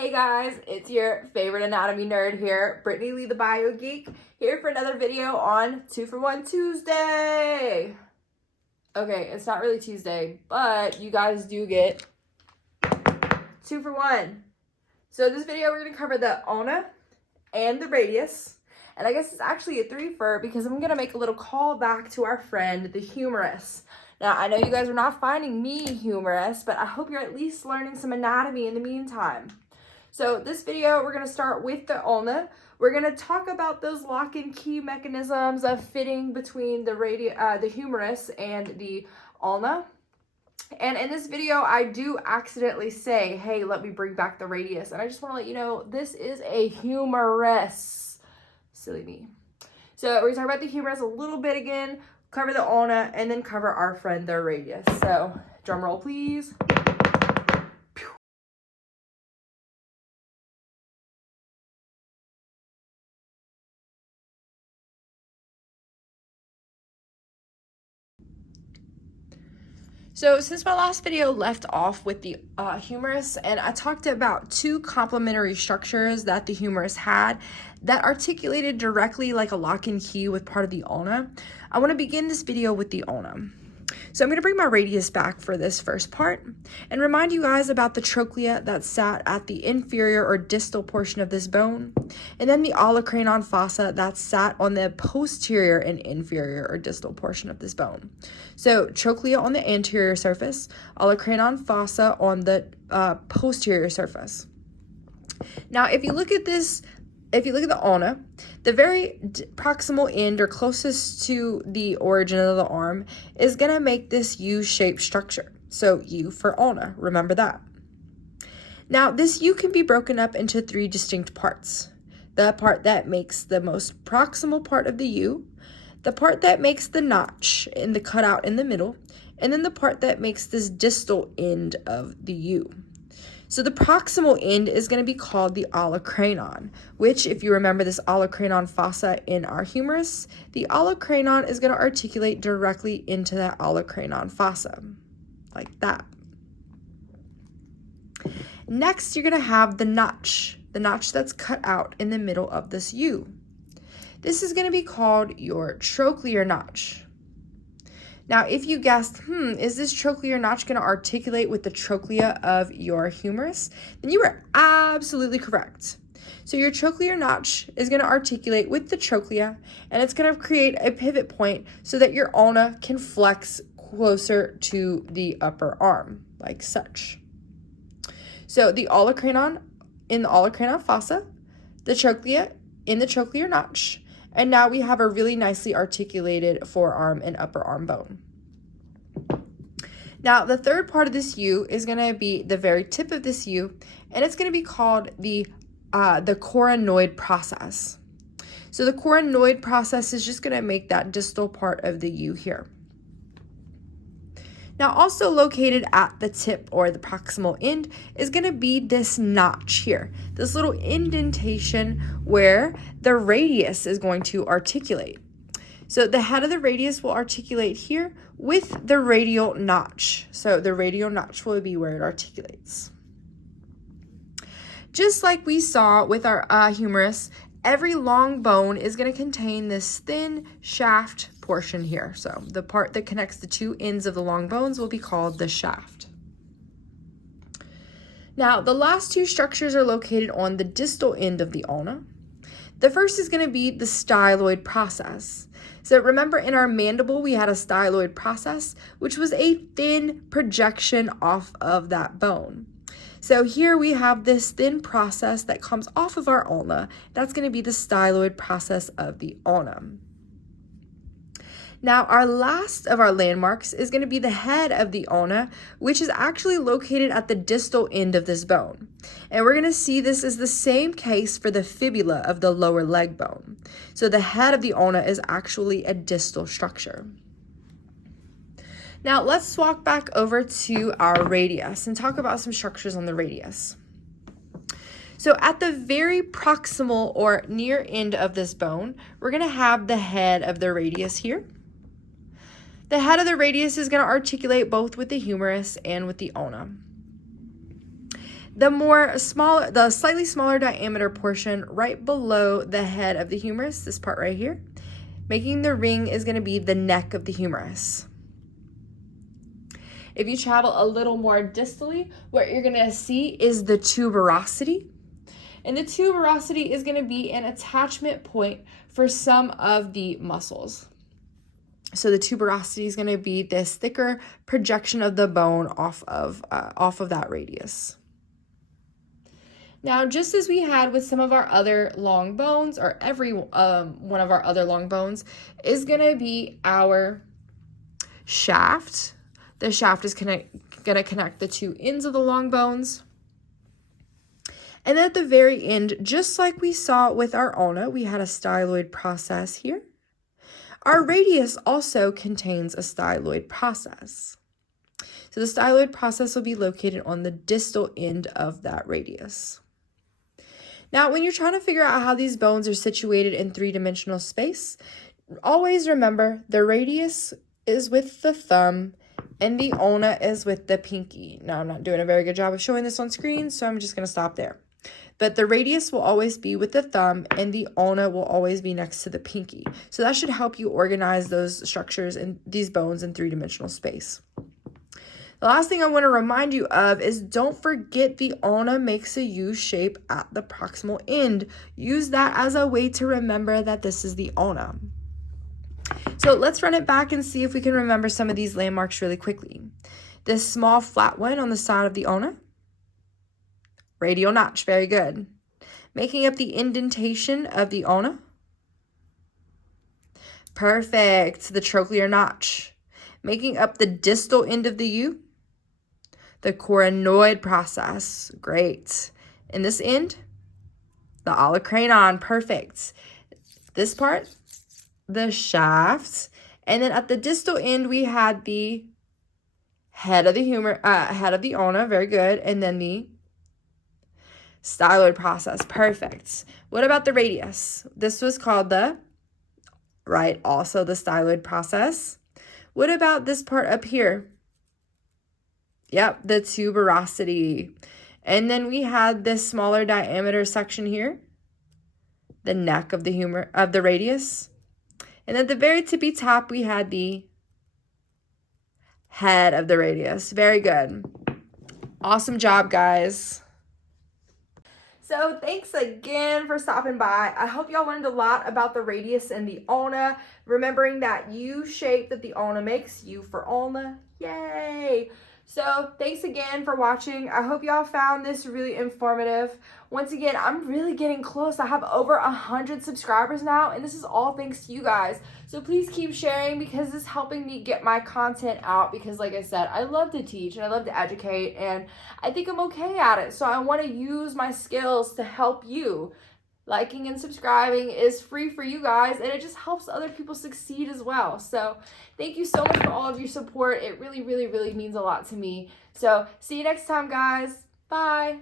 Hey guys, it's your favorite anatomy nerd here, Brittany Lee the Bio Geek, here for another video on 2-for-1 Tuesday. Okay, it's not really Tuesday, but you guys do get 2 for 1. So this video we're going to cover the ulna and the radius, and I guess it's actually a 3-fer because I'm going to make a little call back to our friend, the humerus. Now, I know you guys are not finding me humorous, but I hope you're at least learning some anatomy in the meantime. So this video, we're going to start with the ulna. We're going to talk about those lock and key mechanisms of fitting between the humerus and the ulna. And in this video, I do accidentally say, hey, let me bring back the radius. And I just want to let you know, this is a humerus. Silly me. So we're going to talk about the humerus a little bit again, cover the ulna, and then cover our friend, the radius. So drum roll, please. So since my last video left off with the humerus, and I talked about two complementary structures that the humerus had that articulated directly like a lock and key with part of the ulna, I want to begin this video with the ulna. So I'm going to bring my radius back for this first part and remind you guys about the trochlea that sat at the inferior or distal portion of this bone, and then the olecranon fossa that sat on the posterior and inferior or distal portion of this bone. So trochlea on the anterior surface, olecranon fossa on the posterior surface. Now, if you look at this, if you look at the ulna, the very proximal end or closest to the origin of the arm is going to make this U-shaped structure. So U for ulna, remember that. Now, this U can be broken up into 3 distinct parts. The part that makes the most proximal part of the U, the part that makes the notch in the cutout in the middle, and then the part that makes this distal end of the U. So the proximal end is going to be called the olecranon, which, if you remember this olecranon fossa in our humerus, the olecranon is going to articulate directly into that olecranon fossa, like that. Next, you're going to have the notch that's cut out in the middle of this U. This is going to be called your trochlear notch. Now, if you guessed, is this trochlear notch going to articulate with the trochlea of your humerus? Then you are absolutely correct. So your trochlear notch is going to articulate with the trochlea, and it's going to create a pivot point so that your ulna can flex closer to the upper arm, like such. So the olecranon in the olecranon fossa, the trochlea in the trochlear notch, and now we have a really nicely articulated forearm and upper arm bone. Now, the third part of this U is going to be the very tip of this U, and it's going to be called the coronoid process. So the coronoid process is just going to make that distal part of the U here. Now, also located at the tip or the proximal end is going to be this notch here, this little indentation where the radius is going to articulate. So the head of the radius will articulate here with the radial notch. So the radial notch will be where it articulates. Just like we saw with our humerus, every long bone is going to contain this thin shaft portion here. So the part that connects the two ends of the long bones will be called the shaft. Now, the last two structures are located on the distal end of the ulna. The first is going to be the styloid process. So remember, in our mandible, we had a styloid process, which was a thin projection off of that bone. So here we have this thin process that comes off of our ulna. That's going to be the styloid process of the ulna. Now, our last of our landmarks is going to be the head of the ulna, which is actually located at the distal end of this bone. And we're going to see this is the same case for the fibula of the lower leg bone. So the head of the ulna is actually a distal structure. Now, let's walk back over to our radius and talk about some structures on the radius. So at the very proximal or near end of this bone, we're going to have the head of the radius here. The head of the radius is going to articulate both with the humerus and with the ulna. The slightly smaller diameter portion right below the head of the humerus, this part right here, making the ring is going to be the neck of the humerus. If you travel a little more distally, what you're going to see is the tuberosity. And the tuberosity is going to be an attachment point for some of the muscles. So the tuberosity is going to be this thicker projection of the bone off of that radius. Now, just as we had with some of our other long bones, or every one of our other long bones, is going to be our shaft. The shaft is going to connect the two ends of the long bones. And then at the very end, just like we saw with our ulna, we had a styloid process here. Our radius also contains a styloid process. So the styloid process will be located on the distal end of that radius. Now, when you're trying to figure out how these bones are situated in three-dimensional space, always remember the radius is with the thumb and the ulna is with the pinky. Now, I'm not doing a very good job of showing this on screen, so I'm just going to stop there. But the radius will always be with the thumb and the ulna will always be next to the pinky. So that should help you organize those structures and these bones in three-dimensional space. The last thing I want to remind you of is don't forget the ulna makes a U shape at the proximal end. Use that as a way to remember that this is the ulna. So let's run it back and see if we can remember some of these landmarks really quickly. This small flat one on the side of the ulna. Radial notch, very good. Making up the indentation of the ulna. Perfect, the trochlear notch. Making up the distal end of the U. The coronoid process, great. In this end, the olecranon, perfect. This part, the shaft. And then at the distal end, we had the head of the ulna, very good. And then the styloid process, perfect. What about the radius? This was called also the styloid process. What about this part up here? Yep, the tuberosity. And then we had this smaller diameter section here, the neck of the radius. And at the very tippy top, we had the head of the radius. Very good. Awesome job, guys. So thanks again for stopping by. I hope y'all learned a lot about the radius and the ulna, remembering that U shape that the ulna makes, U for ulna. Yay! So thanks again for watching. I hope y'all found this really informative. Once again, I'm really getting close. I have over 100 subscribers now, and this is all thanks to you guys. So please keep sharing because it's helping me get my content out because like I said, I love to teach and I love to educate and I think I'm okay at it. So I want to use my skills to help you. Liking and subscribing is free for you guys, and it just helps other people succeed as well. So thank you so much for all of your support. It really, really, really means a lot to me. So see you next time, guys. Bye.